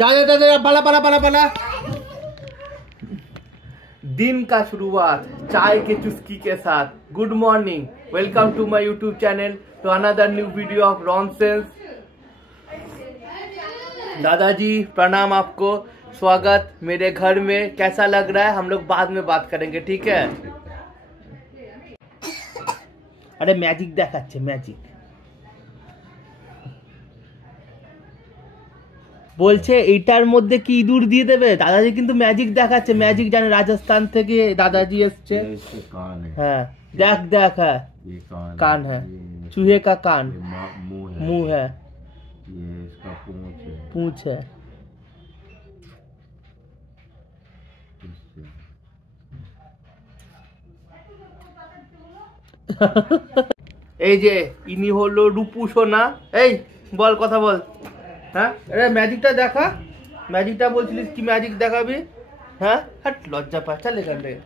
जा जा जा पाला पाला पाला पाला। दिन का शुरुआत चाय के चुस्की के साथ। Good morning, welcome to my YouTube channel to another new video of Ronsense. दादाजी प्रणाम आपको, स्वागत मेरे घर में। कैसा लग रहा है हम लोग बाद में बात करेंगे, ठीक है? अरे मैजिक देखाচ্ছে, मैजिक বলছে এইটার মধ্যে কি ইঁদুর দিয়ে দেবে। দাদাজি কিন্তু ম্যাজিক দেখাচ্ছে, ম্যাজিক জানে, রাজস্থান থেকে দাদাজি এসছে। হ্যাঁ দেখ দেখ, হ্যাঁ कान है, चूहे का कान, मुंह है, पूंछ है। এই যে ইনি হলো রূপু সোনা। এই বল, কথা বল। হ্যাঁ আরে ম্যাজিকটা দেখা, ম্যাজিকটা বলছিলিস কি ম্যাজিক দেখাবি? হ্যাঁ হাট, লজ্জা পায়, চল এখান থেকে।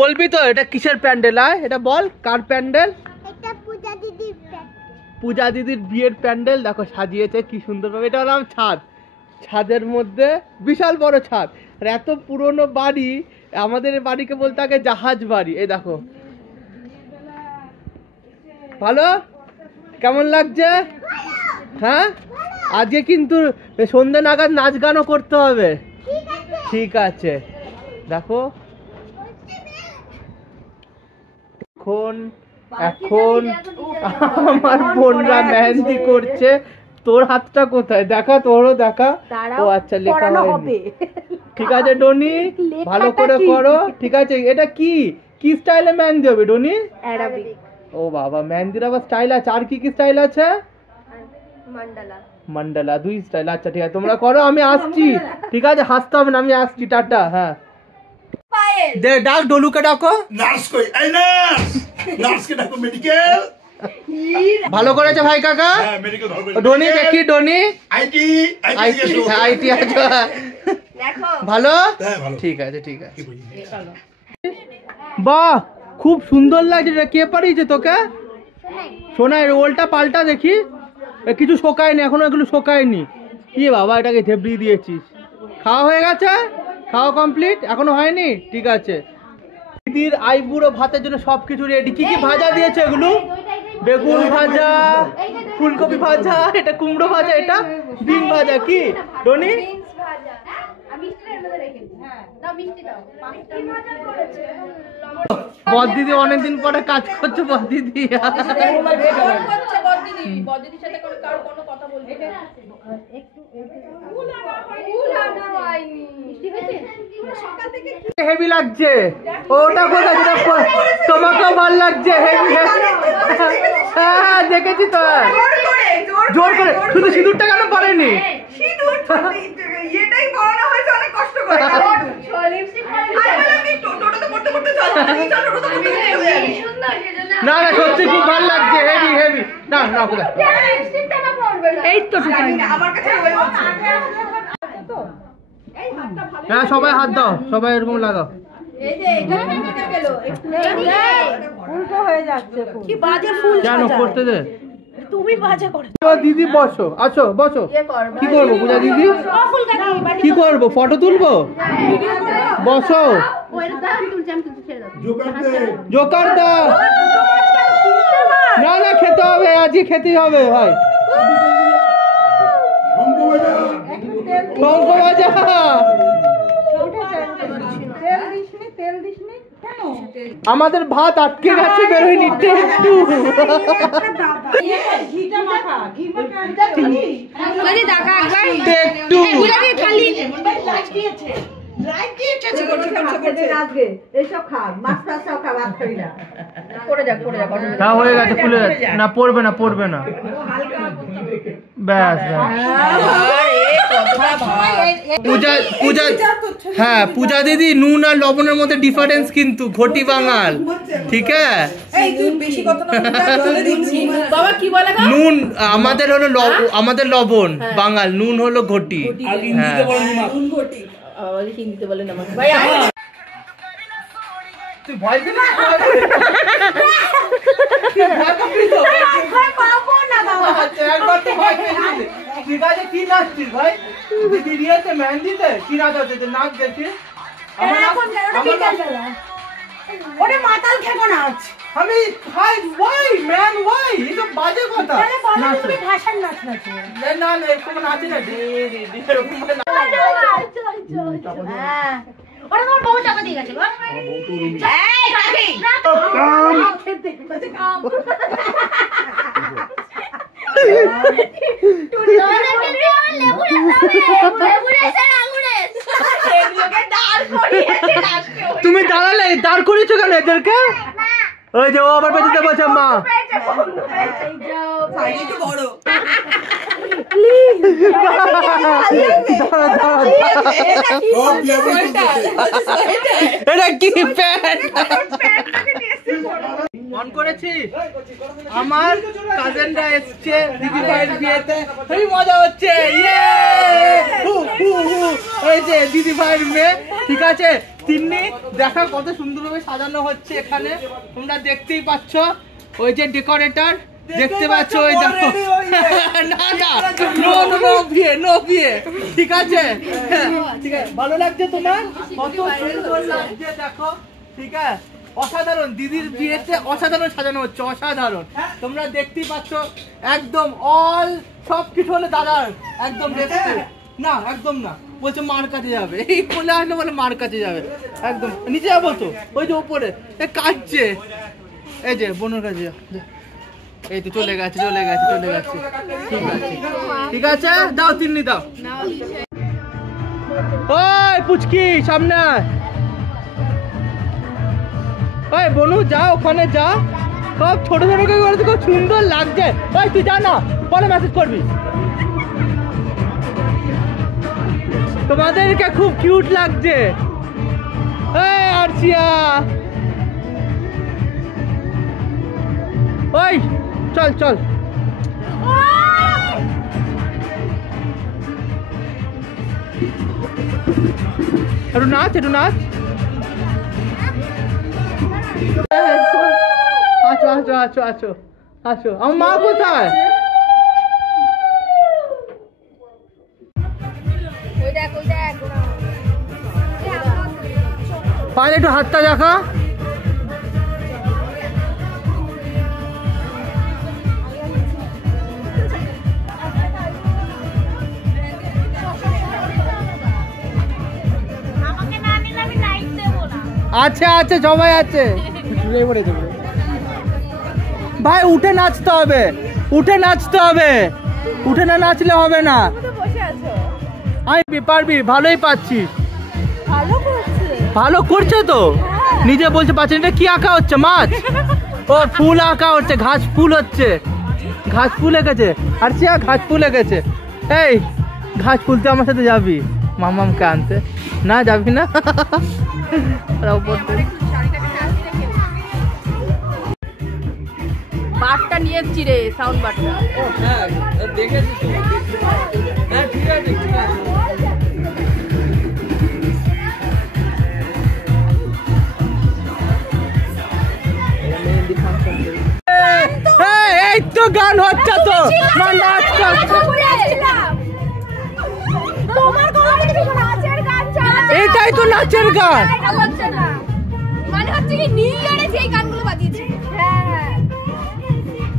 বলবি তো এটা কিসের প্যান্ডেল? আয় এটা বল, কার প্যান্ডেল? এটা পূজা দিদির প্যান্ডেল। পূজা দিদির বিয়ের প্যান্ডেল দেখো সাজিয়েছে কি সুন্দর ভাবে। এটা হলাম ছাদ, ছাদের মধ্যে বিশাল বড় ছাদ। আর এত পুরনো বাড়ি, আমাদের বাড়িকে বলতে আগে জাহাজ বাড়ি। এই দেখো, ভালো কেমন লাগছে? হ্যাঁ আজকে কিন্তু সন্ধ্যে নাগাদ নাচ গানও করতে হবে, ঠিক আছে? দেখো এখন এখন আমার বোনরা মেহেন্দি করছে। তোর হাতটা কোথায় দেখা, তোরও দেখা। ও আচ্ছা, লেখা হয়নি, ঠিক আছে ডনি, ভালো করে করো, ঠিক আছে? এটা কি কি স্টাইলে মেহেন্দি হবে ডনি? অ্যারাবিক। ও বাবা, মেহেন্দির আবার স্টাইল আছে? আর কি কি স্টাইল আছে? মান্ডালা। মান্ডালা দুই স্টাইল, আচ্ছা ঠিক আছে, তোমরা করো, আমি আসছি, ঠিক আছে? হাসতে হবে না, আমি আসছি, টাটা। হ্যাঁ দে ডাক, ডলুকে ডাকো। নার্স কই? এই নার্স, নার্সকে ডাকো, মেডিকেল। ভালো করেছে ভাই কাকা। হ্যাঁ মেডিকেল ভালো করেছে। ডনি দেখি, ডনি আইটি আইটি আছে দেখো, ভালো? হ্যাঁ ভালো, ঠিক আছে ঠিক আছে। বাহ খুব সুন্দর লাগছে। এটা কে পারিয়েছে তোকে? সোনা, রোলটা পাল্টা দেখি, কিছু শোকায়নি এখনো, এগুলো শোকায়নি। কি বাবা, এটাকে ধেবড়ি দিয়েছিস। খাওয়া হয়ে গেছে? খাওয়া কমপ্লিট? এখনো হয়নি? ঠিক আছে। দিদির আইবুড়ো ভাতের জন্য সবকিছু রেডি। কি কি ভাজা দিয়েছে এগুলো? বেগুন ভাজা, ফুলকপি ভাজা, এটা কুমড়ো ভাজা, এটা ডিম ভাজা। কি ডনি? বদ দিদি অনেকদিন পরে কাজ করছে। বদ দিদি হেভি লাগছে। ওটা কোথায়? তোমাকেও ভালো লাগছে? হেভি, হ্যাঁ দেখেছি তো। জোর করে শুধু সিঁদুরটা কেন পরেনি? না না সত্যি খুব ভালো লাগছে, হেভি হেভি। না না কোথায়? এই তো হ্যাঁ সবাই হাত দাও, সবাই এরকম লাগাও। কেন করতে দে, তুমি বাজে করো। দিদি বসো, আসো বসো। কি করবো পূজা দিদি? কি করবো, ফটো তুলবো? বসো। জোকার দাও। না না খেতে হবে, আজকে খেতেই হবে ভাই। শঙ্খ বাজা। আমাদের ভাত আটকে গেছে, বেরোয়নি একটু। হয়ে গেছে, খুলে যাচ্ছে না, পড়বে না, পড়বে না, ব্যাস। পূজা পূজা হ্যাঁ পূজা দিদি, নুন আর লবণের মধ্যে ডিফারেন্স কিন্তু, ঘটি বাঙাল, ঠিক আছে? নুন আমাদের হলো, আমাদের লবণ বাঙাল, নুন হলো ঘটি। হ্যাঁ হিন্দিতে বলেন আমার ভাই। তুই ভয় পেলি? ভয় পাবো না বাবা, একবার তো ভয় পেয়েছিলি। ঠিক আছে, কি নাচছিস ভাই? দিদি রিয়েতে মেহেন্দিতে কি নাচ হচ্ছে? নাচ দেখি। ওরে মাতাল খেকো নাচ। আমি ভাই ওয়াই ম্যান ওয়াই এটা বাজে কথা। না তুমি ভাষণ নাচ নাচো। না না এরকম নাচি না দি এরকম নাচ। হ্যাঁ ওরে তোমার বউ চাপা দিয়ে গেছে গো। এই কাকি খেতে কাম তুমি দাঁড়ালে দাঁড় করিয়েছো কেন এদেরকে? ওই যে ও আবার পেছনে বলছে মা এটা কি প্যান্ট অন করেছি। আমার কাজিনরা এসছে দিদি ভাইয়ের বিয়েতে, এই মজা হচ্ছে। এই যে দিদি ভাইয়ের মেয়ে, ঠিক আছে তিন্নি দেখা কত সুন্দরভাবে সাজানো হচ্ছে এখানে, তোমরা দেখতেই পাচ্ছ। ওই যে ডেকোরেটর দেখতে পাচ্ছ, ওই দেখো না না নো বিয়ে নো বিয়ে, ঠিক আছে ঠিক আছে। ভালো লাগছে তোমার? কত সুন্দর লাগছে দেখো, ঠিক আছে অসাধারণ। দিদির বিয়েতে অসাধারণ সাজানো হচ্ছে, অসাধারণ। তোমরা দেখতেই পাচ্ছ একদম অল সব কিছু হলে দাদার একদম দেখতে না, একদম না বলছে মার কাছে যাবে, এই বলে আসলে বলে মার কাছে যাবে একদম। নিচে যাবো তো ওই যে উপরে কাঁদছে, এই যে বোনের কাছে এই তো চলে গেছে চলে গেছে চলে গেছে। ঠিক আছে ঠিক আছে দাও তিন্নি দাও। ওই পুচকি সামনে আয়। ওই বনু যা ওখানে যা, সব ছোট ছোট করে খুব সুন্দর লাগছে। ওই তুই যা না, পরে মেসেজ করবি। তোমাদেরকে খুব কিউট লাগছে। এই আরশিয়া ওই চল চল। একটু নাচ একটু নাচ। আছো আছো আছো আছো আছো। আমার মা কোথায়? পায়ে একটু হাতটা দেখা। আছে আছে সবাই আছে। ভাই উঠে নাচতে হবে, উঠে নাচতে হবে, উঠে না নাচলে হবে না। আমি পারবি, ভালোই পাচ্ছিস, ভালো করছে তো। নিজে বলতে পারছি এটা কি আঁকা হচ্ছে? মাছ? ও ফুল আঁকা হচ্ছে, ঘাস ফুল হচ্ছে, ঘাস ফুল এঁকেছে। আর সে ঘাস ফুল এঁকেছে। এই ঘাস ফুল তুই আমার সাথে যাবি মামামকে আনতে? না যাবি না? বারটা নিয়ে এসছি রে, সাউন্ড বারটা। হ্যাঁ দেখেছি তো। হ্যাঁ ঠিক আছে ঠিক আছে। এই তো গান হচ্ছে তো, এটাই তো নাচের গান।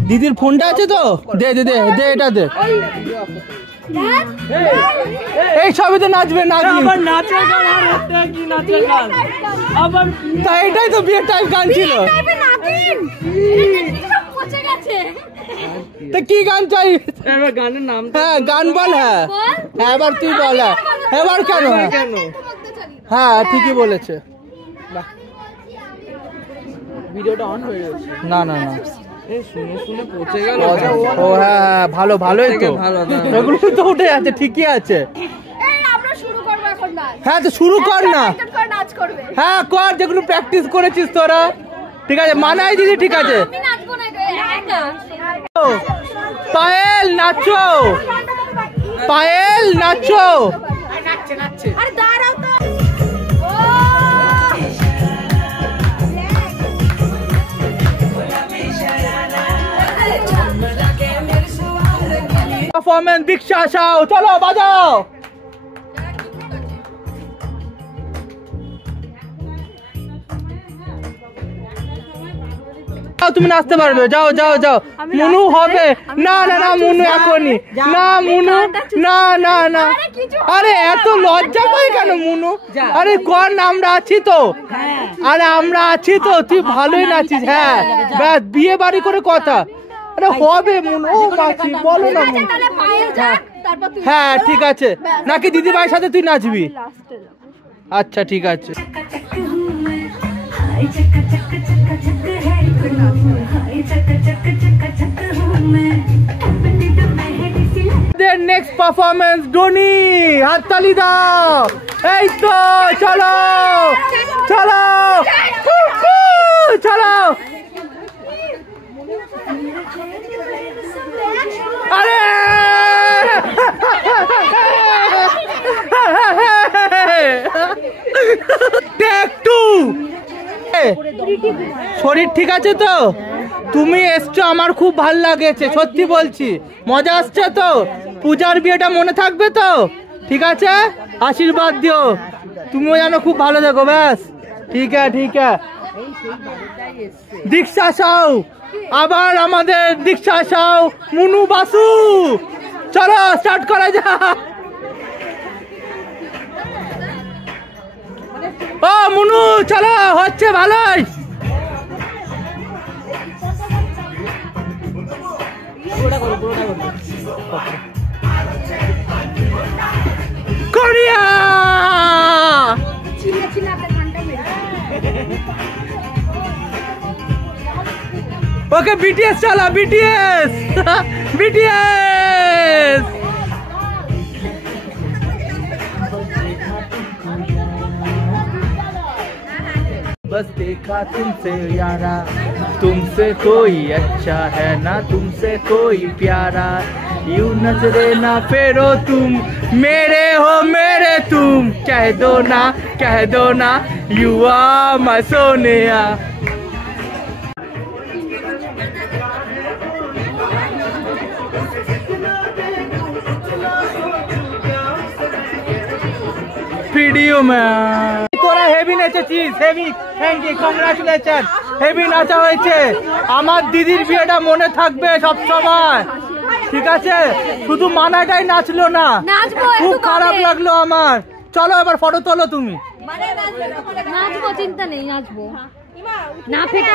দিদির ফোনটা আছে তো, দে দে দে দে এটা দে। এই ছবিতে নাচবে নাচবে। আবার নাচের গান আর এটা কি নাচের গান? আবার তা এটাই তো বিয়ের টাইপ গান ছিল। তা কি গান চাই? এবার গানের নাম হ্যাঁ গান বল। হ্যাঁ এবার তুই বল। এবার কেন? হ্যাঁ ঠিকই বলেছে। ভিডিওটা অন হয়ে গেছে। না না না শুনে শুনে পৌঁছে গেল। ও হ্যাঁ ভালো ভালোই তো, এগুলো তো উঠে আছে ঠিকই আছে। হ্যাঁ তো শুরু কর না। হ্যাঁ কর, যেগুলো প্র্যাকটিস করেছিস তোরা। ঠিক আছে মানাই দিদি, ঠিক আছে। পায়েল নাচো, পায়েল নাচো। পারফরমেন্স দীক্ষা সাউ, চলো বাজাও। তুমি নাচতে পারবে, যাও যাও যাও। মুনু হবে না, না না মুনু এখনই না, মুনু না না না। আরে এত লজ্জা পাই কেন মুনু? আরে কর না, আমরা আছি তো, আরে আমরা আছি তো, তুই ভালোই নাচিস। হ্যাঁ ব্যাস, বিয়ে বাড়ি করে কথা। আরে হবে মুনু, ও মাছি বলো না মুনু। হ্যাঁ ঠিক আছে, নাকি দিদি ভাইয়ের সাথে তুই নাচবি? আচ্ছা ঠিক আছে। নেক্সট পারফরমেন্স ডনি, হাততালি দাও। এই তো চলো চলো চলো। আরে টেক টু। শরীর ঠিক আছে তো? তুমি এসছো, আমার খুব ভাল লাগেছে, সত্যি বলছি। মজা আসছে তো? পূজার বিয়েটা মনে থাকবে তো? ঠিক আছে, আশীর্বাদ দিও, তুমিও যেন খুব ভালো দেখো। ব্যাস ঠিক আছে ঠিক আছে। দীক্ষা সাউ, আবার আমাদের দীক্ষা সাউ, মুনু বাসু, চলো স্টার্ট করা যাক। ও মুনু চলো, হচ্ছে ভালোই। কোরিয়া ওকে, বিটিএস চলো, বিটিএস বিটিএস। बस देखा तुमसे यारा, तुमसे कोई अच्छा है ना, तुमसे कोई प्यारा, यूं नजरे ना फेरो तुम, मेरे हो मेरे तुम, कह दो ना you are my Sonia. Video में তোরা হেভি নেচেছিস, heavy, thank you, congratulation, heavy নাচা হয়েছে। আমার দিদির বিয়েটা মনে থাকবে সব সময়, ঠিক আছে? শুধু মানাটাই নাচলো না, খুব খারাপ লাগলো আমার। চলো এবার ফটো তোলো তুমি। নাচবো, চিন্তা নেই, নাচবো না ফেটে।